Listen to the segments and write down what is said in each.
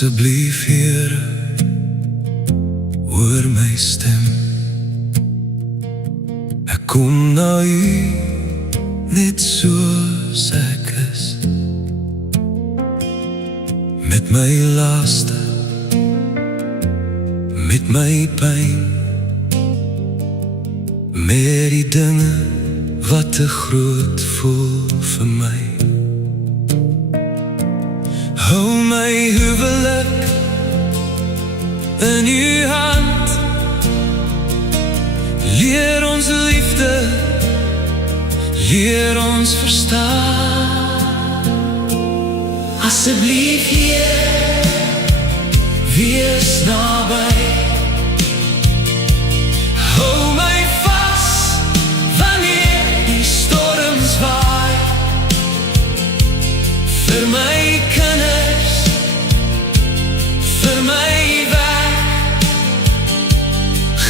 Asseblief Here, hoor my stem. Ek kom na U net soos ek is, met my laaste, met my pyn, met die dinge wat te groot voel vir my. Hou my huwelik in U hand, leer ons liefde, leer ons verstaan. Asseblief Heer, wees naby. Hou my vas wanneer die storms waai. Vir my kinders, vir my werk,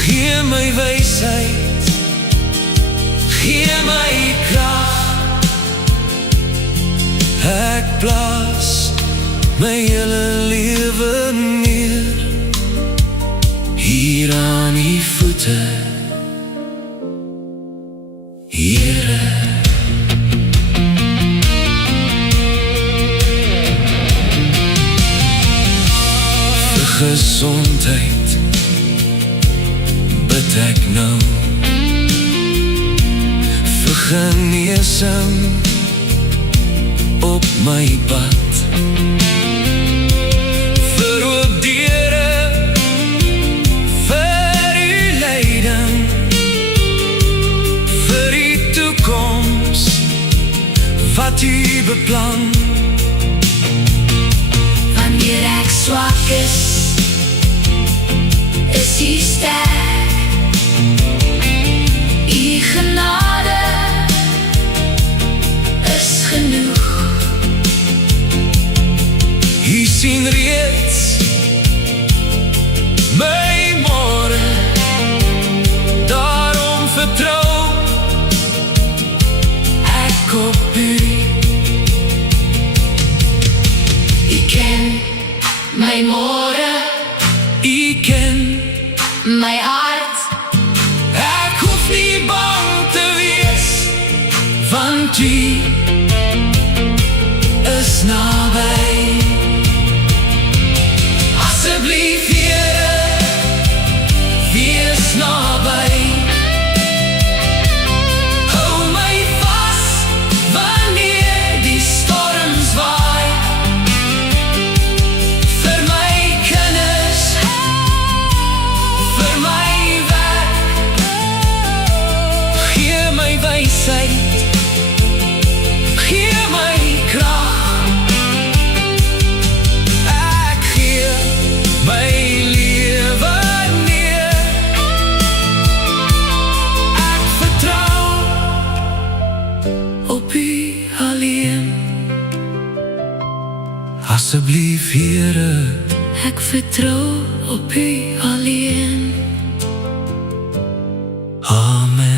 gee my wysheid, gee my krag. Ek plaas my hele lewe neer, hier aan U voete, Here. Vir gesondheid bid ek nou, vir genesing op my pad, vir oop deure, vir U leiding, vir die toekoms wat U beplan. Wanneer ek swak is U sterk. U genade is genoeg. U sien reeds my môre, daarom vertrou ek op U. U ken my môre, U ken my hart. ek hoef nie bang te wees, want U is naby. Asseblief Here, wees naby. Hou my vas wanneer die storms waai. Vir my kinders, vir my werk, gee my wysheid, gee my krag. Ek gee my lewe neer, ek vertrou op U alleen. Asseblief Here, Ek vertrou op U alleen. Amen.